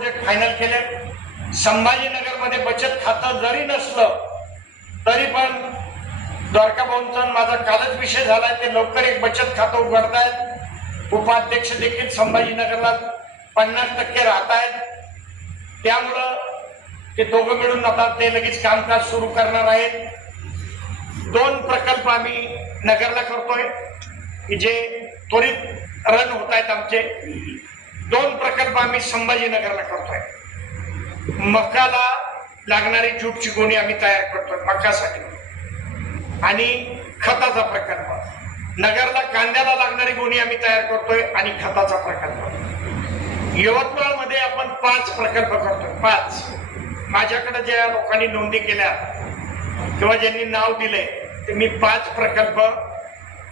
Project final केले. संभाजीनगरमध्ये बचत खातं जरी नसलं तरी पण द्वारका भाऊंचा माझा कालच विषय झालाय, ते लवकर एक बचत खातं उघडतायत. उपाध्यक्ष देखील संभाजीनगरला 50% राहत आहेत. त्यामुळं ते दोघं मिळून आता ते लगेच कामकाज सुरू करणार आहेत. 2 प्रकल्प आम्ही नगरला करतोय की जे त्वरित रन होत आहेत. आमचे 2 प्रकल्प आम्ही संभाजीनगरला करतोय. मकाला लागणारी ज्यूटची गोणी आम्ही तयार करतोय मकासाठी, आणि खताचा प्रकल्प नगरला कांद्याला लागणारी गोणी आम्ही तयार करतोय आणि खताचा प्रकल्प. यवतमाळमध्ये आपण 5 प्रकल्प करतोय. 5 माझ्याकडे ज्या लोकांनी नोंदी केल्या किंवा ज्यांनी नाव दिले ते मी 5 प्रकल्प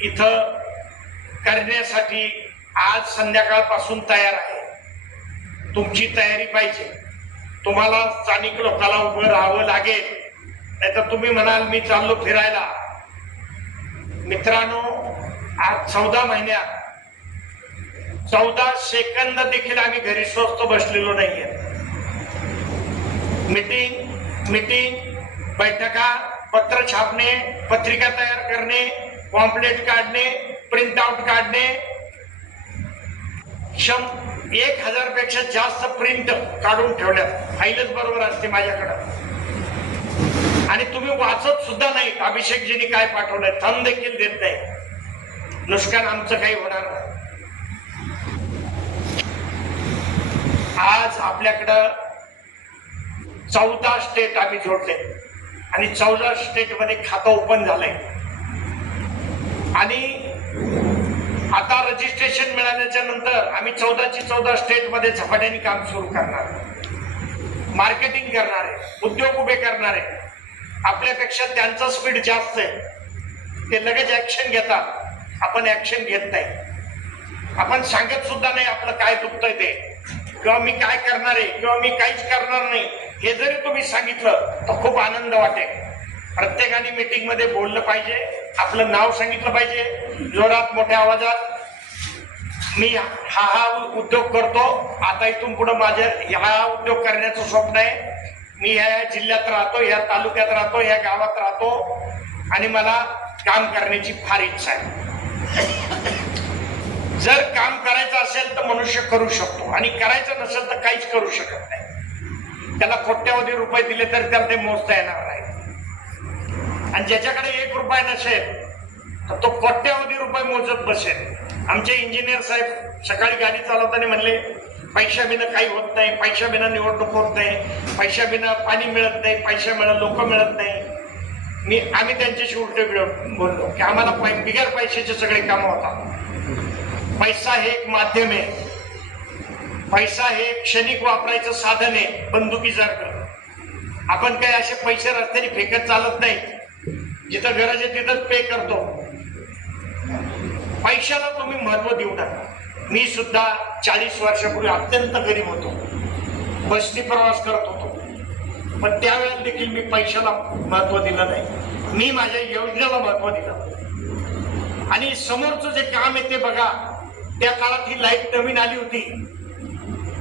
इथं करण्यासाठी आज संध्याकाळपासून तयार आहे. तुमची तयारी पाहिजे. तुम्हाला स्थानिक लोकांना उभं राहावं लागेल, नाहीतर तुम्ही म्हणाल मी चाललो फिरायला. मित्रांनो, आज 14 महिन्यात 14 सेकंद देखील आम्ही घरी स्वस्त बसलेलो नाहीये. मीटिंग, बैठका, पत्र छापणे, पत्रिका तयार करणे, पॉम्पलेट काढणे, प्रिंट आउट काढणे, 1000 पेक्षा जास्त प्रिंट काढून ठेवल्यात. फाईलच बरोबर असते माझ्याकडं, आणि तुम्ही वाचत सुद्धा नाही. अभिषेकजींनी काय पाठवलंय थंब देखील देत नाही. नुकसान आमचं काही होणार नाही. आज आपल्याकडं 14 स्टेट आम्ही जोडले आणि 14 स्टेट मध्ये खातं ओपन झालंय. आणि आता रजिस्ट्रेशन मिळाल्याच्या नंतर आम्ही 14 स्टेट मध्ये झपाट्याने काम सुरू करणार. मार्केटिंग करणारे, उद्योग उभे करणारे, आपल्यापेक्षा त्यांचा स्पीड जास्त आहे. ते लगेच ऍक्शन घेतात, आपण ऍक्शन घेत नाही. आपण सांगत सुद्धा नाही आपलं काय दुखतंय ते, किंवा मी काय करणार आहे किंवा मी काहीच करणार नाही. हे जरी तुम्ही सांगितलं तर खूप आनंद वाटेल. प्रत्येकाने मीटिंग मध्ये बोललं पाहिजे, आपलं नाव सांगितलं पाहिजे जोरात मोठ्या आवाजात. मी हा उद्योग करतो, आता इथून पुढे माझं हा उद्योग करण्याचं स्वप्न आहे. मी ह्या जिल्ह्यात राहतो, ह्या तालुक्यात राहतो, ह्या गावात राहतो, आणि मला काम करण्याची फार इच्छा आहे. जर काम करायचं असेल तर मनुष्य करू शकतो, आणि करायचं नसेल तर काहीच करू शकत नाही. त्याला कोट्यावधी रुपये दिले तर त्याला ते मोजता येणार नाही. आणि ज्याच्याकडे 1 रुपया नसेल तर तो कोट्यावधी रुपये मोजत बसेल. आमचे इंजिनियर साहेब सकाळी गाडी चालवताना म्हणले, पैशाबिना काही होत नाही, पैशाबिना निवडणूक होत नाही, पैशाबिना पाणी मिळत नाही, पैशाबिना लोक मिळत नाही. आम्ही त्यांच्याशी उलटे बोललो की आम्हाला बिगर पैशाचे सगळे काम होतात. पैसा हे एक माध्यम आहे, पैसा हे क्षणिक वापरायचं साधन आहे, बंदुकीसारखं. आपण काय असे पैसे रस्त्याने फेकत चालत नाही. जिथं गरज आहे तिथंच पे करतो. पैशाला तुम्ही महत्व देऊ नका. मी सुद्धा 40 वर्षापूर्वी अत्यंत गरीब होतो, बसनी प्रवास करत होतो, पण त्यावेळेस देखील मी पैशाला महत्व दिलं नाही. मी माझ्या योजनेला महत्व दिलं. आणि समोरचं जे काम आहे ते बघा. त्या काळात ही लाईट नवीन आली होती,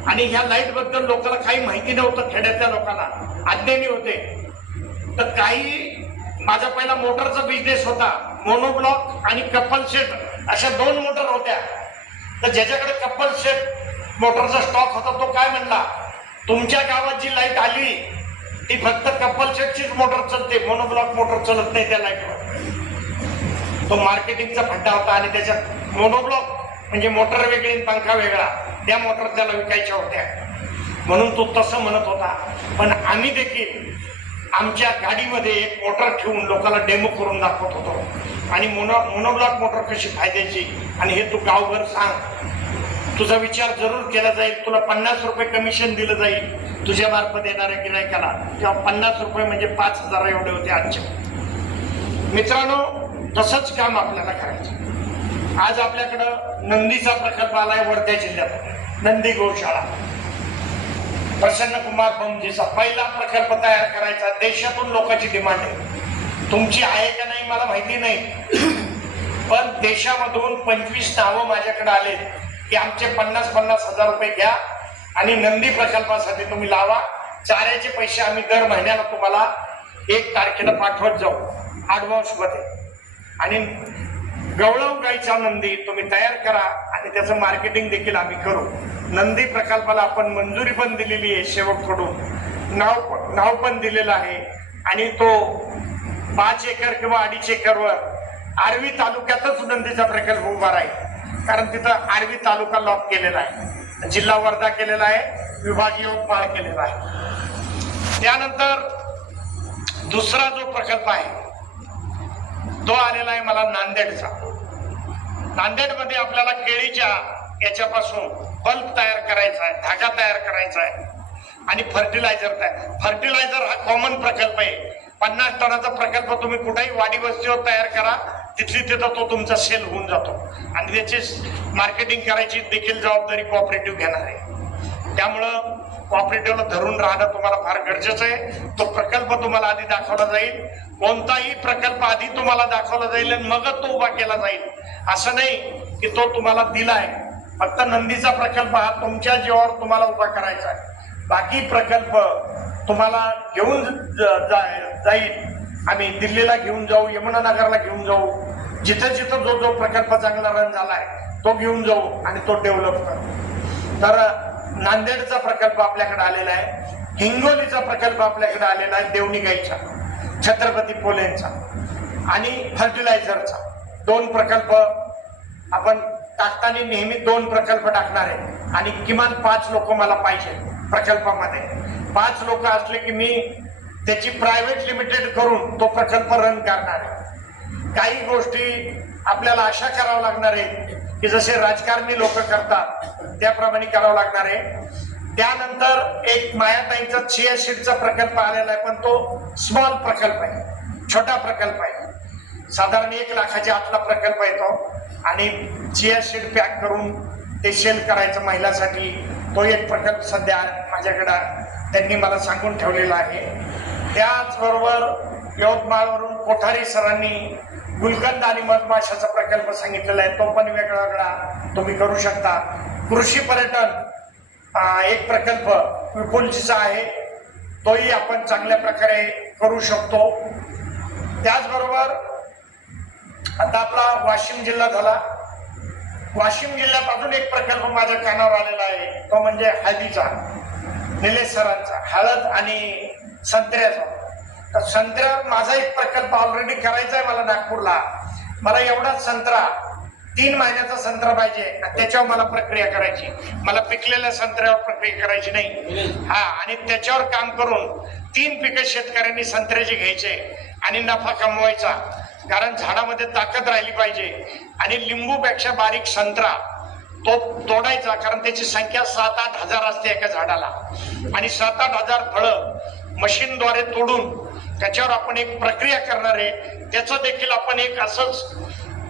आणि ह्या लाईट बद्दल लोकांना काही माहिती नव्हतं. खेड्यातल्या लोकांना अज्ञानी होते. तर काही माझा पहिला मोटरचा बिझनेस होता. मोनोब्लॉक आणि कपल सेट अशा 2 मोटर होत्या. तर ज्याच्याकडे कपल सेट मोटरचा स्टॉक होता तो काय म्हणला, तुमच्या गावात जी लाईट आली ती फक्त कपल सेटचीच मोटर चालते, मोनोब्लॉक मोटर चालत नाही त्या लाईटवर. तो मार्केटिंगचा फड्डा होता. आणि त्याच्यात मोनोब्लॉक म्हणजे मोटर वेगळी आणि पंखा वेगळा, त्या मोटर त्याला विकायच्या होत्या, म्हणून तो तसं म्हणत होता. पण आम्ही देखील आमच्या गाडीमध्ये एक मोटर ठेवून लोकांना डेमो करून दाखवत होतो. आणि मोनोब्लॉक मोटर कशी फायद्याची, आणि हे तू गावभर सांग. तुझा विचार जरूर केला जाईल. तुला 50 रुपये कमिशन दिलं जाईल तुझ्या मार्फत येणाऱ्या गिरायकाला. किंवा 50 रुपये म्हणजे 5000 एवढे होते आजचे. मित्रांनो, तसंच काम आपल्याला करायचं. आज आपल्याकडं नंदीचा प्रकल्प आलाय वर्धा जिल्ह्यात, नंदी गोशाळा. प्रसन्न कुमार बमजीचा पहिला प्रकल्प तयार करायचा. देशातून लोकांची डिमांड आहे. तुमची आहे का नाही मला माहिती नाही, पण देशामधून 25 नावं माझ्याकडे आले की आमचे 50,000 रुपये घ्या आणि नंदी प्रकल्पासाठी तुम्ही लावा. चाऱ्याचे पैसे आम्ही दर महिन्याला तुम्हाला 1 तारखेला पाठवत जाऊ ऍडव्हान्स मध्ये. आणि गवळव गाईचा नंदी तुम्ही तयार करा आणि त्याचं मार्केटिंग देखील आम्ही करू. नंदी प्रकल्पाला आपण मंजुरी पण दिलेली आहे सेवककडून, नाव पण दिलेलं आहे. आणि तो 5 एकर किंवा 2.5 एकरवर आर्वी तालुक्यातच नंदीचा प्रकल्प उभा राहील. कारण तिथं आर्वी तालुका लॉक केलेला आहे, जिल्हा वर्धा केलेला आहे, विभागीय यवतमाळ केलेला आहे. त्यानंतर दुसरा जो प्रकल्प आहे तो आलेला आहे मला नांदेडचा. नांदेडमध्ये आपल्याला केळीच्या याच्यापासून बल्ब तयार करायचा आहे, धागा तयार करायचा आहे आणि फर्टिलायझर हा कॉमन प्रकल्प आहे. 50 टनाचा प्रकल्प तुम्ही कुठेही वाडी वस्तीवर तयार करा, तिथली तिथं तो तुमचा सेल होऊन जातो आणि त्याची मार्केटिंग करायची देखील जबाबदारी कोऑपरेटिव्ह घेणार आहे. त्यामुळं कोऑपरेटिव्हला धरून राहणं तुम्हाला फार गरजेचं आहे. तो प्रकल्प तुम्हाला आधी दाखवला जाईल. कोणताही प्रकल्प आधी तुम्हाला दाखवला जाईल आणि मगच तो उभा केला जाईल. असं नाही की तो तुम्हाला दिलाय. फक्त नंदीचा प्रकल्प हा तुमच्या जीवावर तुम्हाला उभा करायचा आहे. बाकी प्रकल्प तुम्हाला घेऊन जाईल. आम्ही दिल्लीला घेऊन जाऊ, यमुनानगरला घेऊन जाऊ, जिथं जिथं जो प्रकल्प चांगला रन झालाय तो घेऊन जाऊ आणि तो डेव्हलप करू. तर नांदेडचा प्रकल्प आपल्याकडे आलेला आहे, हिंगोलीचा प्रकल्प आपल्याकडे आलेला आहे, देवणी गाईचा, छत्रपती पोलेंचा आणि फर्टिलायझरचा 2 प्रकल्प आपण टाकताना नेहमी 2 प्रकल्प टाकणार आहे. आणि किमान 5 लोक मला पाहिजे प्रकल्पामध्ये. 5 लोक असले की मी त्याची प्रायव्हेट लिमिटेड करून तो प्रकल्प रन करणार आहे. काही गोष्टी आपल्याला अशा करावं लागणार आहे की जसे राजकारणी लोक करतात त्याप्रमाणे करावं लागणार आहे. त्यानंतर एक मायाताईंचा चिया सीडचा प्रकल्प आलेला आहे, पण तो स्मॉल प्रकल्प आहे, छोटा प्रकल्प आहे. साधारण 1 लाखाच्या आतला प्रकल्प आहे तो. आणि चिया सीड पॅक करून ते सेल करायचं महिलांसाठी. तो एक प्रकल्प सध्या माझ्याकडं त्यांनी मला सांगून ठेवलेला आहे. त्याचबरोबर यवतमाळवरून कोठारी सरांनी गुलकंद आणि मधमाशाचा प्रकल्प सांगितलेला आहे. तो पण वेगळा वेगळा तुम्ही करू शकता. कृषी पर्यटन एक प्रकल्प विपुलजीचा आहे, तोही आपण चांगल्या प्रकारे करू शकतो. त्याचबरोबर आता आपला वाशिम जिल्हा झाला. वाशिम जिल्ह्यात अजून एक प्रकल्प माझ्या कानावर आलेला आहे, तो म्हणजे हळदीचा, निलेश सरांचा, हळद आणि संत्र्याचा. तर संत्र्यावर माझा एक प्रकल्प ऑलरेडी करायचा आहे मला नागपूरला. मला एवढाच संत्रा 3 महिन्याचा संत्रा पाहिजे, त्याच्यावर मला प्रक्रिया करायची. मला पिकलेल्या संत्र्यावर प्रक्रिया करायची नाही. हा, आणि त्याच्यावर काम करून 3 पिकं शेतकऱ्यांनी संत्र्याचे घ्यायचे आणि नफा कमवायचा. कारण झाडामध्ये ताकद राहिली पाहिजे. आणि लिंबूपेक्षा बारीक संत्रा तो तोडायचा, कारण त्याची संख्या 7-8 हजार असते एका झाडाला. आणि 7-8 हजार फळं मशीनद्वारे तोडून त्याच्यावर आपण एक प्रक्रिया करणार आहे. त्याचं देखील आपण एक असंच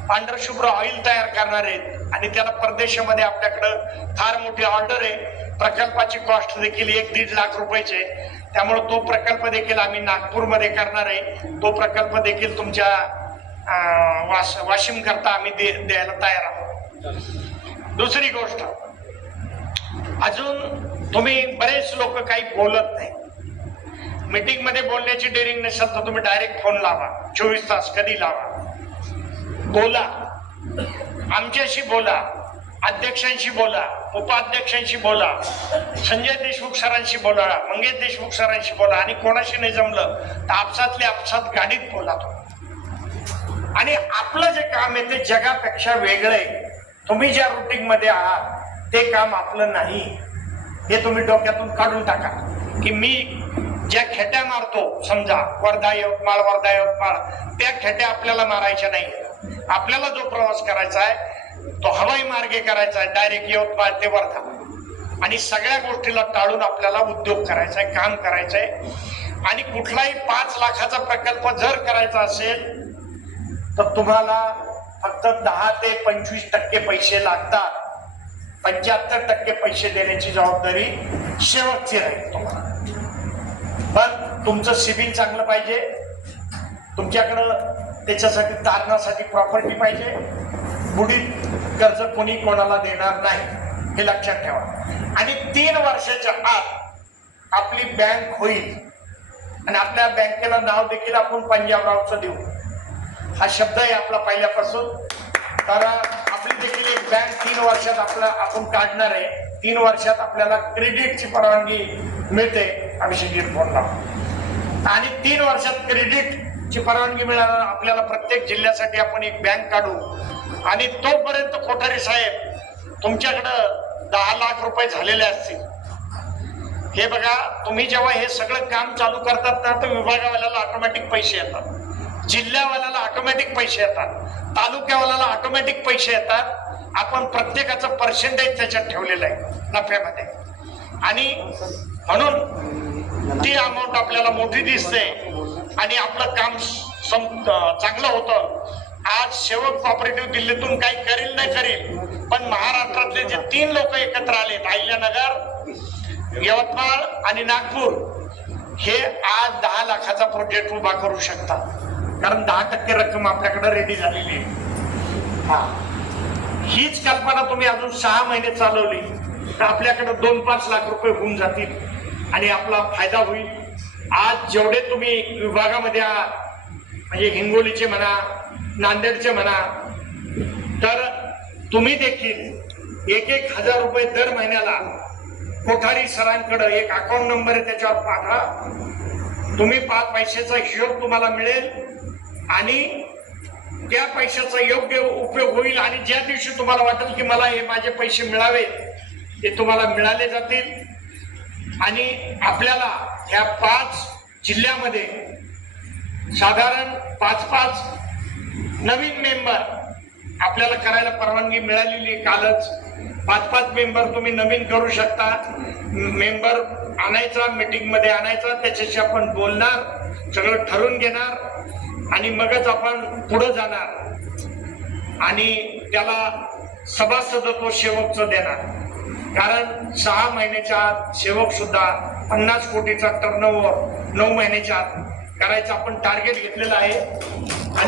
पांढरशुभ्र ऑइल तयार करणार आहेत. आणि त्याला परदेशामध्ये आपल्याकडं फार मोठी ऑर्डर आहे. प्रकल्पाची कॉस्ट देखील 1-1.5 लाख रुपयाचे. त्यामुळे तो प्रकल्प देखील आम्ही नागपूरमध्ये करणार आहे. तो प्रकल्प देखील तुमच्या वाशिम करता आम्ही द्यायला तयार आहोत. दुसरी गोष्ट, अजून तुम्ही बरेच लोक काही बोलत नाही. मीटिंग मध्ये बोलण्याची डेअरिंग नसेल तर तुम्ही डायरेक्ट फोन लावा, 24 तास कधी लावा, बोला, आमच्याशी बोला, अध्यक्षांशी बोला, उपाध्यक्षांशी बोला, संजय देशमुख सरांशी बोला, मंगेश देशमुख सरांशी बोला. आणि कोणाशी नाही जमलं तर आपसातले आपसात गाडीत बोला. आणि आपलं जे काम आहे ते जगापेक्षा वेगळं आहे. तुम्ही ज्या रुटीन मध्ये आहात ते काम आपलं नाही, हे तुम्ही डोक्यातून काढून टाका. की मी ज्या खेट्या मारतो, समजा वर्धा यवतमाळ वर्धा यवतमाळ, त्या खेट्या आपल्याला मारायच्या नाही. आपल्याला जो प्रवास करायचा आहे तो हवाई मार्गे करायचा आहे, डायरेक्ट यवतमाळ ते वर्धा. आणि सगळ्या गोष्टीला टाळून आपल्याला उद्योग करायचा आहे, काम करायचं आहे. आणि कुठलाही 5 लाखाचा प्रकल्प जर करायचा असेल तर तुम्हाला फक्त 10 ते 25% पैसे लागतात. 75% पैसे देण्याची जबाबदारी शेवटची राहील तुम्हाला. पण तुमचं सिबिल चांगलं पाहिजे, तुमच्याकडं त्याच्यासाठी तारणासाठी प्रॉपर्टी पाहिजे. बुडीत कर्ज कोणी कोणाला देणार नाही, हे लक्षात ठेवा. आणि 3 वर्षाच्या आत आपली बँक होईल आणि आपल्या बँकेला नाव देखील आपण पंजाबरावचं देऊ. हा शब्द आहे आपला पहिल्यापासून. तर आपली देखील एक बँक 3 वर्षात आपण काढणार आहे. 3 वर्षात आपल्याला क्रेडिटची परवानगी मिळते अभिषेक फोनला. आणि 3 वर्षात क्रेडिटची परवानगी मिळाल्यावर आपल्याला प्रत्येक जिल्ह्यासाठी आपण एक बँक काढू. आणि तोपर्यंत कोठारी साहेब तुमच्याकडं 10 लाख रुपये झालेले असतील. हे बघा, तुम्ही जेव्हा हे सगळं काम चालू करतात ना, तर विभागावाल्याला ऑटोमॅटिक पैसे येतात, जिल्ह्यावाल्याला ऑटोमॅटिक पैसे येतात, तालुक्यावाल्याला ऑटोमॅटिक पैसे येतात. आपण प्रत्येकाचं पर्सेंटेज त्याच्यात ठेवलेलं आहे नफ्यामध्ये. आणि म्हणून ती अमाऊंट आपल्याला मोठी दिसते आणि आपलं काम चांगलं होतं. आज सेवक कॉपरेटिव्ह दिल्लीतून काही करील नाही करील, पण महाराष्ट्रातले जे 3 लोक एकत्र आलेत, अहिल्यानगर, यवतमाळ आणि नागपूर, हे आज 10 लाखाचा प्रोजेक्ट उभा करू शकतात. कारण 10% रक्कम आपल्याकडे रेडी झालेली आहे. हीच कल्पना तुम्ही अजून 6 महिने चालवली तर आपल्याकडे 2-5 लाख रुपये होऊन जातील आणि आपला फायदा होईल. आज जेवढे तुम्ही विभागामध्ये म्हणजे हिंगोलीचे म्हणा, नांदेडचे म्हणा, तर तुम्ही देखील 1,000 रुपये दर महिन्याला कोठारी सरांकडे एक अकाउंट नंबर आहे, त्याच्यावर पाठवा. तुम्ही 5 पैशाचा हिशोब तुम्हाला मिळेल आणि त्या पैशाचा योग्य उपयोग होईल. आणि ज्या दिवशी तुम्हाला वाटेल की मला हे माझे पैसे मिळावे, ते तुम्हाला मिळाले जातील. आणि आपल्याला ह्या 5 जिल्ह्यामध्ये साधारण 5-5 नवीन मेंबर आपल्याला करायला परवानगी मिळालेली कालच. 5-5 मेंबर तुम्ही नवीन करू शकता. मेंबर आणायचा, मीटिंग मध्ये आणायचा, त्याच्याशी आपण बोलणार, सगळं ठरवून घेणार आणि मगच आपण पुढे जाणार आणि त्याला सभासदत्व सेवकचं देणार. कारण 6 महिन्याच्या आत सेवक सुद्धा 50 कोटीचा टर्नओव्हर 9 महिन्याच्या आत करायचं आपण टार्गेट घेतलेलं आहे. आणि